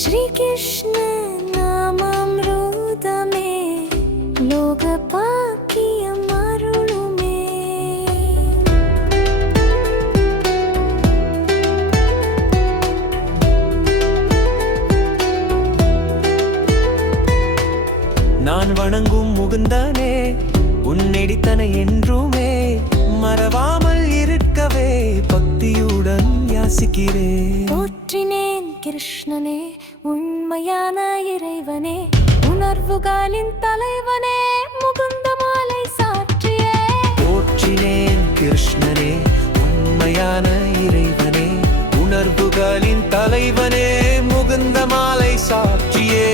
श्रीकृष्ण नामामृतमे लोकपाकियमरुळुमे நான் வணங்கும் முகுந்தனே உன்னெடித்தனை என்றுமே மறவாமல் இருக்கவே பக்தியுடன் யாசிக்கிறேன். போற்றினேன் கிருஷ்ணனே உண்மையான இறைவனே உணர்வுகளின் தலைவனே முகுந்த மாலை சாற்றியே. போற்றினேன் கிருஷ்ணனே உண்மையான இறைவனே உணர்வுகளின் தலைவனே முகுந்த மாலை சாற்றியே.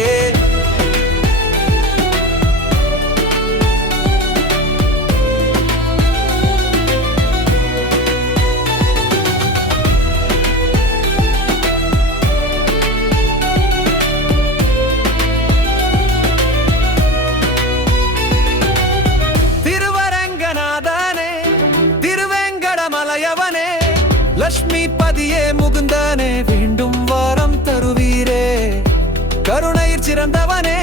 லட்சுமி பதியே முகுந்தனே வேண்டும் வாரம் தருவீரே. கருணையில் சிறந்தவனே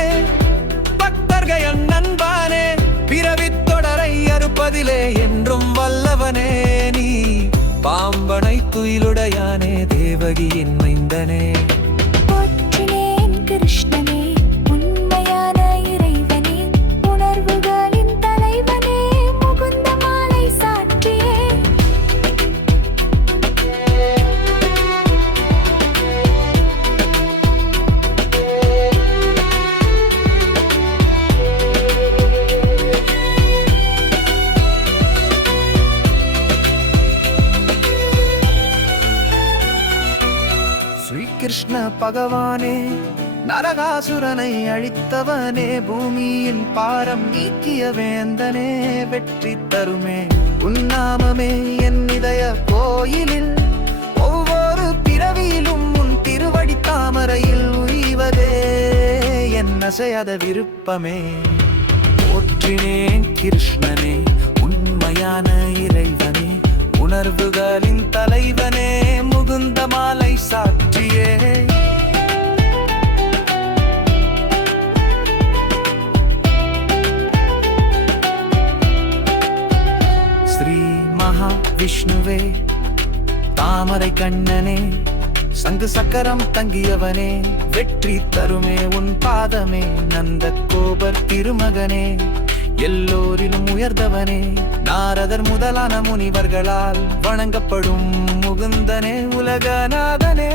பக்தர்கள் நண்பானே பிறவித் தொடரை அறுப்பதிலே என்றும் வல்லவனே. நீ பாம்பனை துயிலுடையானே தேவகியின் மைந்தனே. போற்றினேன் கிருஷ்ணனே உண்மையான இறைவனே உணர்வுகளின் தலைவனே முகுந்த மாலை சாற்றியே. கிருஷ்ண பகவானே நரகாசுரனை அழித்தவனே பூமியின் பாரம் நீக்கிய வேந்தனே வெற்றி தருமே. உன்னாமமே என் இதய கோயிலில் ஒவ்வொரு பிறவியிலும் உன் திருவடி தாமரையில் உய்வதே என் அசையாத விருப்பமே. போற்றினேன் கிருஷ்ணனே உண்மையான இறைவனே உணர்வுகளின் தலைவனே முகுந்த மாலை சாற்றியே. ஸ்ரீ மகாவிஷ்ணுவே தாமரை கண்ணனே சங்கு சக்கரம் தங்கியவனே வெற்றி தருமே உன் பாதமே. நந்த கோபர் திருமகனே எல்லோரிலும் உயர்ந்தவனே நாரதர் முதலான முனிவர்களால் வணங்கப்படும் முகுந்தனே உலகநாதனே.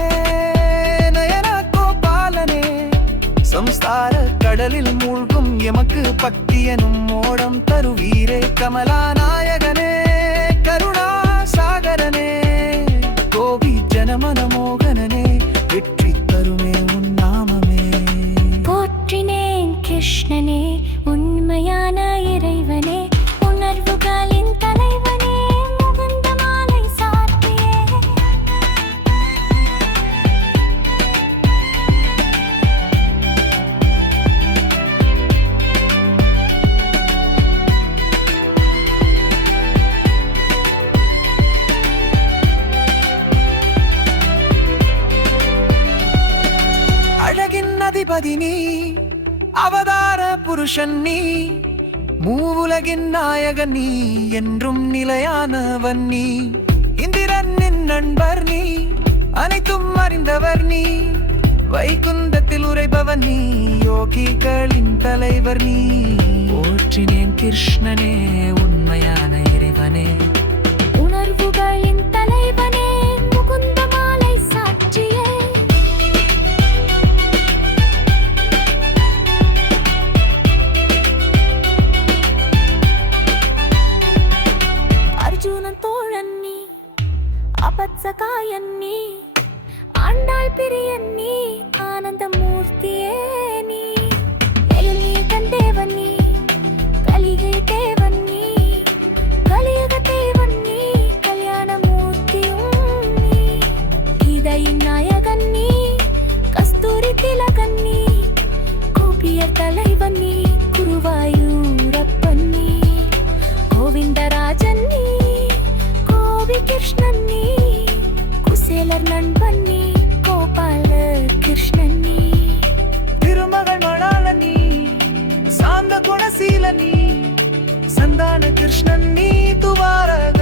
நயன கோபாலனே சம்ஸ்தார கடலில் மூழ்கும் எமக்கு பக்தி எனும் மோடம் தருவீரே. கமலாநாயகனே கருணா சாகரனே கோபி ஜனமன மோகனனே வெற்றி தருமே உன் நாமமே. போற்றினேன் கிருஷ்ணனே உண்மையான இறைவனே உணர்வுகளின் தலைவனே முகுந்த மாலை சாற்றியே. அழகின் அதிபதி நீ அவதார புருஷன் நீ மூவுலகின் நாயகன் நீ என்றும் நிலையானவன் நீ. இந்திரனின் நண்பர் நீ அனைத்தும் அறிந்தவர் நீ வைகுந்தத்தில் உரைபவன் நீ யோகிகளின் தலைவர் நீ. போற்றினேன் கிருஷ்ணனே உண்மையான இறைவனே உணர்வுகளின் தலைவனே முகுந்த மாலை சாற்றியே. அர்ஜுனன் தோழன் நீ அபத்சகாயன் நீ ஆண்டாள் பிரியன் நீ ஆனந்த மூர்த்தியே நீ. நீலநீலகண்ட தேவன் நீ கலிகை தேவன் நீ கலியுக தேவன் நீ கல்யாண மூர்த்தியும் நீ. கீதையின் நாயகன் நீ கஸ்தூரி திலகன் நீ கோபியர் தலைவன் நீ குருவாயூரப்பன் நீ. கோவிந்தராஜன் நீ கோபி கிருஷ்ணன் நீ குசேலர் நண்பன் நீ கோபால கிருஷ்ணன் நீ. கல்யாண கிருஷ்ணன் நீ துவாரக